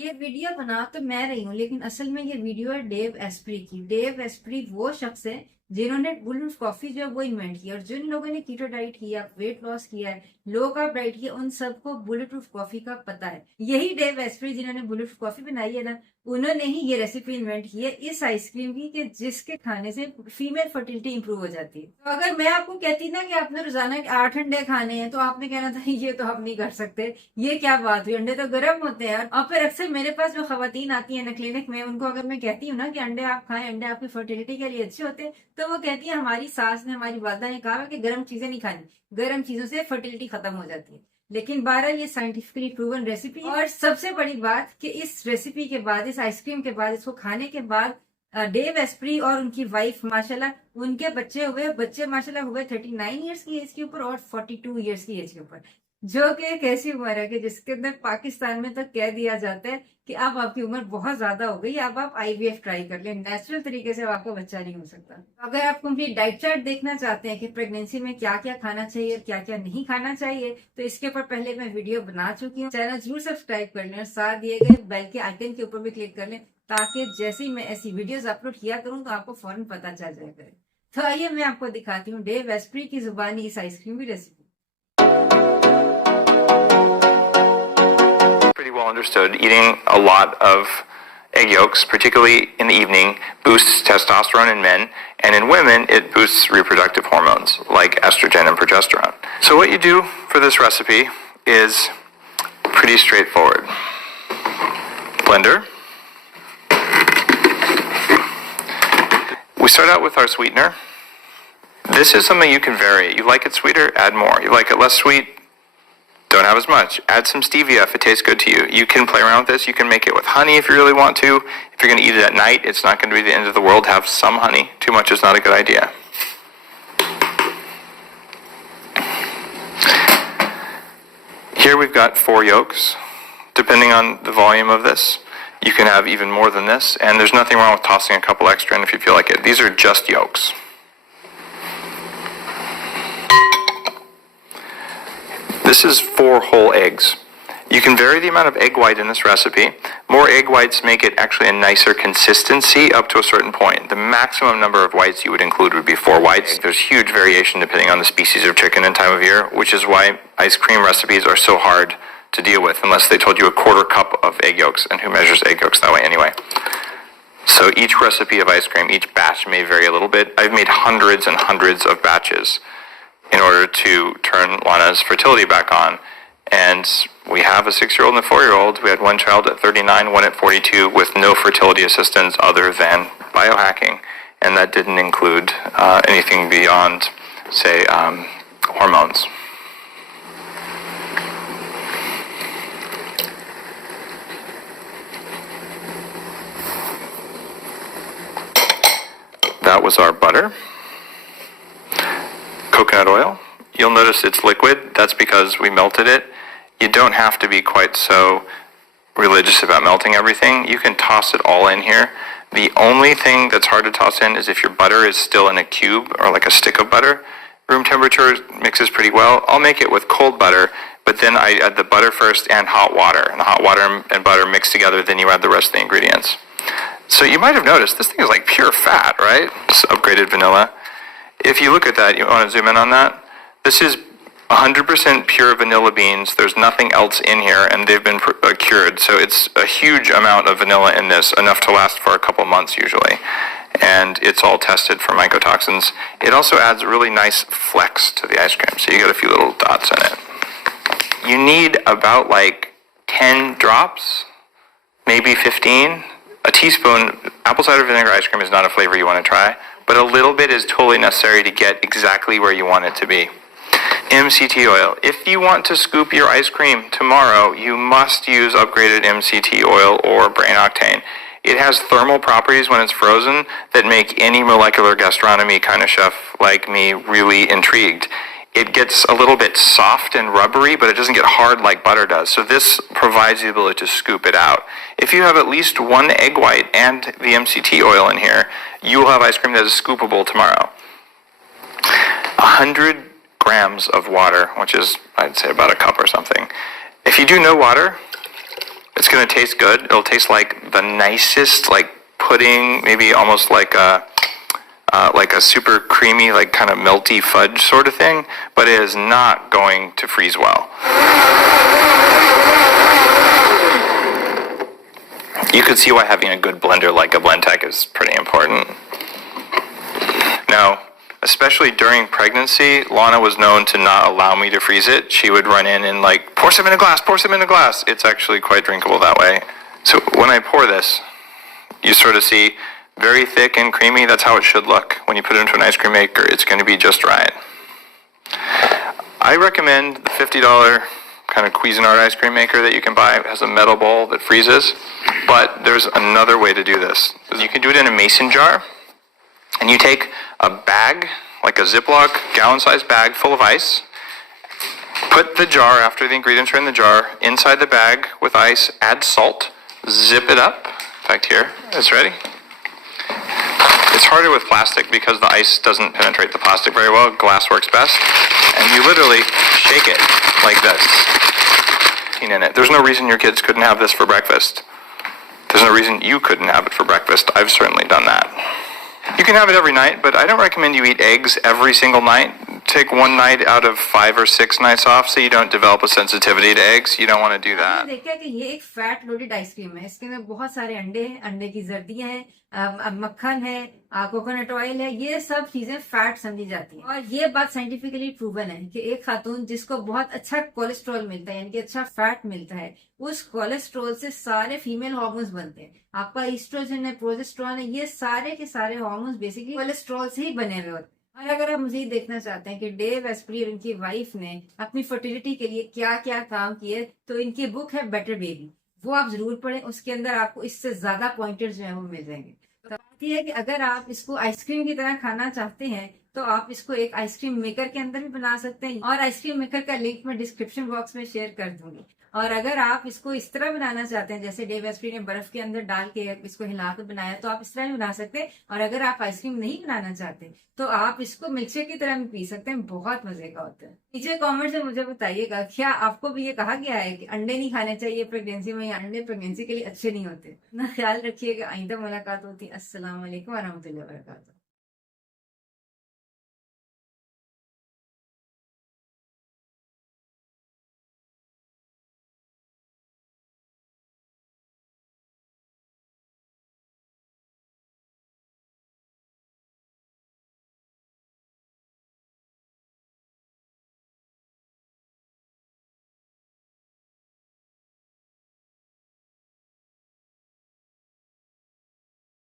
ये वीडियो बना तो मैं रही हूँ, लेकिन असल में ये वीडियो है डेव एस्प्री की। डेव एस्प्री वो शख्स है जिन्होंने बुलेट कॉफी जो है वो इन्वेंट किया, और जिन लोगों ने कीटो डाइट किया, वेट लॉस किया है, लो कार्ब डाइट किया, उन सबको बुलेट प्रूफ कॉफी का पता है। यही डेव एस्प्री जिन्होंने बुलेट प्रूफ कॉफी बनाई है ना, उन्होंने ही ये रेसिपी इन्वेंट की है इस आइसक्रीम की, कि जिसके खाने से फीमेल फर्टिलिटी इंप्रूव हो जाती है। तो अगर मैं आपको कहती ना कि आपने रोजाना 8 अंडे खाने हैं, तो आपने कहना था ये तो आप नहीं कर सकते, ये क्या बात हुई, अंडे तो गर्म होते हैं। और फिर अक्सर मेरे पास जो खवातीन आती है ना क्लिनिक में, उनको अगर मैं कहती हूँ ना कि अंडे आप खाएं, अंडे आपकी फर्टिलिटी के लिए अच्छे होते हैं, तो वो कहती है हमारी सास ने, हमारी वालदा ने कहा कि गर्म चीजें नहीं खानी, गर्म चीजों से फर्टिलिटी खत्म हो जाती है। लेकिन 12 ये साइंटिफिकली प्रूवन रेसिपी है। और सबसे बड़ी बात कि इस रेसिपी के बाद, इस आइसक्रीम के बाद, इसको खाने के बाद डेव एस्प्री और उनकी वाइफ माशाल्लाह उनके बच्चे माशाल्लाह हुए 39 इयर्स की एज के ऊपर और 42 इयर्स की एज के ऊपर, जो कि एक ऐसी उम्र है कि जिसके अंदर पाकिस्तान में तो कह दिया जाता है कि अब आपकी उम्र बहुत ज्यादा हो गई, अब आप आईवीएफ ट्राई कर लें, नेचुरल तरीके से आपको बच्चा नहीं हो सकता। अगर आप कंप्लीट डाइट चार्ट देखना चाहते हैं कि प्रेगनेंसी में क्या क्या खाना चाहिए और क्या क्या नहीं खाना चाहिए, तो इसके ऊपर पहले मैं वीडियो बना चुकी हूँ। चैनल जरूर सब्सक्राइब कर लें और साथ दिए गए बेल के आइकन के ऊपर भी क्लिक कर लें, ताकि जैसे ही मैं ऐसी वीडियोस अपलोड किया करूँ तो आपको फौरन पता चल जाया करे। तो आइए मैं आपको दिखाती हूँ डेव एस्प्री की जुबानी इस आइसक्रीम की recipe. Pretty well understood. Eating a lot of egg yolks, particularly in the evening, boosts testosterone in men, and in women, it boosts reproductive hormones like estrogen and progesterone. So what you do for this recipe is pretty straightforward. Blender. We start out with our sweetener. This is something you can vary. You like it sweeter, add more. You like it less sweet, don't have as much. Add some stevia if it tastes good to you. You can play around with this. You can make it with honey if you really want to. If you're going to eat it at night, it's not going to be the end of the world. Have some honey. Too much is not a good idea. Here we've got 4 yolks. Depending on the volume of this, you can have even more than this. And there's nothing wrong with tossing a couple extra in if you feel like it. These are just yolks. This is 4 whole eggs. You can vary the amount of egg white in this recipe. More egg whites make it actually a nicer consistency up to a certain point. The maximum number of whites you would include would be 4 whites. There's huge variation depending on the species of chicken and time of year, which is why ice cream recipes are so hard to deal with unless they told you a 1/4 cup of egg yolks, and who measures egg yolks that way anyway? So each recipe of ice cream, each batch may vary a little bit. I've made hundreds and hundreds of batches in order to turn Lana's fertility back on. And we have a 6-year-old and a 4-year-old. We had one child at 39, one at 42, with no fertility assistance other than biohacking. And that didn't include anything beyond, say, hormones. That was our butter. Coconut oil. You'll notice it's liquid. That's because we melted it. You don't have to be quite so religious about melting everything. You can toss it all in here. The only thing that's hard to toss in is if your butter is still in a cube or like a stick of butter. Room temperature mixes pretty well. I'll make it with cold butter, but then I add the butter first and hot water. And the hot water and butter mix together, then you add the rest of the ingredients. So you might have noticed this thing is like pure fat, right? It's upgraded vanilla. If you look at that, you want to zoom in on that? This is 100% pure vanilla beans. There's nothing else in here, and they've been cured. So it's a huge amount of vanilla in this, enough to last for a couple months usually. And it's all tested for mycotoxins. It also adds a really nice flex to the ice cream. So you get a few little dots in it. You need about like 10 drops, maybe 15. A teaspoon. Apple cider vinegar ice cream is not a flavor you want to try, but a little bit is totally necessary to get exactly where you want it to be. MCT oil. If you want to scoop your ice cream tomorrow, you must use upgraded MCT oil or brain octane. It has thermal properties when it's frozen that make any molecular gastronomy kind of chef like me really intrigued. It gets a little bit soft and rubbery, but it doesn't get hard like butter does. So this provides the ability to scoop it out. If you have at least 1 egg white and the MCT oil in here, you will have ice cream that is scoopable tomorrow. 100 grams of water, which is, I'd say, about a cup or something. If you do no water, It's going to taste good. It'll taste like the nicest, like pudding, maybe almost like a super creamy, like kind of melty fudge sort of thing, but it is not going to freeze well. You could see why having a good blender like a Blendtec is pretty important. Now, especially during pregnancy, Lana was known to not allow me to freeze it. She would run in and like, pour some in a glass, pour some in a glass. It's actually quite drinkable that way. So when I pour this, you sort of see very thick and creamy. That's how it should look. When you put it into an ice cream maker, it's going to be just right. I recommend the $50 kind of Cuisinart ice cream maker that you can buy. It has a metal bowl that freezes. But there's another way to do this. You can do it in a mason jar. And you take a bag, like a Ziploc gallon-sized bag full of ice, put the jar, after the ingredients are in the jar, inside the bag with ice, add salt, zip it up. In fact, here, it's ready. It's harder with plastic because the ice doesn't penetrate the plastic very well. Glass works best. And you literally shake it like this. In it. There's no reason your kids couldn't have this for breakfast. There's no reason you couldn't have it for breakfast. I've certainly done that. You can have it every night, but I don't recommend you eat eggs every single night. Take one night out of 5 or 6 nights off so you don't develop a sensitivity to eggs. You don't want to do that. देखा कि ये एक fat loaded ice cream है। इसके अंदर बहुत सारे अंडे हैं, अंडे की जर्दियां हैं, मक्खन है, कोकोनट ऑयल है। ये सब चीजें फैट समझी जाती हैं। और ये बात साइंटिफिकली प्रूवन है कि एक खातून जिसको बहुत अच्छा कोलेस्ट्रॉल मिलता है, यानी कि अच्छा फैट मिलता है, उस कोलेस्ट्रॉल से सारे फीमेल हार्मोन्स बनते हैं। आपका ईस्ट्रोजन है, प्रोजेस्टेरोन है, ये सारे के सारे हार्मोन्स बेसिकली कोलेस्ट्रॉल से ही बने हुए होते हैं। और अगर आप मजीद देखना चाहते हैं कि डेव एस्प्री और इनकी वाइफ ने अपनी फर्टिलिटी के लिए क्या क्या काम किए, तो इनकी बुक है बेटर बेबी, वो आप जरूर पढ़ें। उसके अंदर आपको इससे ज्यादा पॉइंटर्स जो है वो मिल जाएंगे। तो बात यह है कि अगर आप इसको आइसक्रीम की तरह खाना चाहते हैं तो आप इसको एक आइसक्रीम मेकर के अंदर भी बना सकते हैं, और आइसक्रीम मेकर का लिंक मैं डिस्क्रिप्शन बॉक्स में शेयर कर दूंगी। और अगर आप इसको इस तरह बनाना चाहते हैं जैसे डेव एस्प्री ने बर्फ के अंदर डाल के इसको हिलाकर बनाया, तो आप इस तरह भी बना सकते हैं। और अगर आप आइसक्रीम नहीं बनाना चाहते तो आप इसको मिल्कशेक की तरह भी पी सकते हैं, बहुत मजे का होता है। नीचे कमेंट में मुझे बताइएगा, क्या आपको भी ये कहा गया है कि अंडे नहीं खाने चाहिए प्रेगनेंसी में, या अंडे प्रेगनेंसी के लिए अच्छे नहीं होते? ना ख्याल रखिएगा। आइंदा मुलाकात होती है। अस्सलाम वालेकुम व रहमतुल्लाहि व बरकातुहू।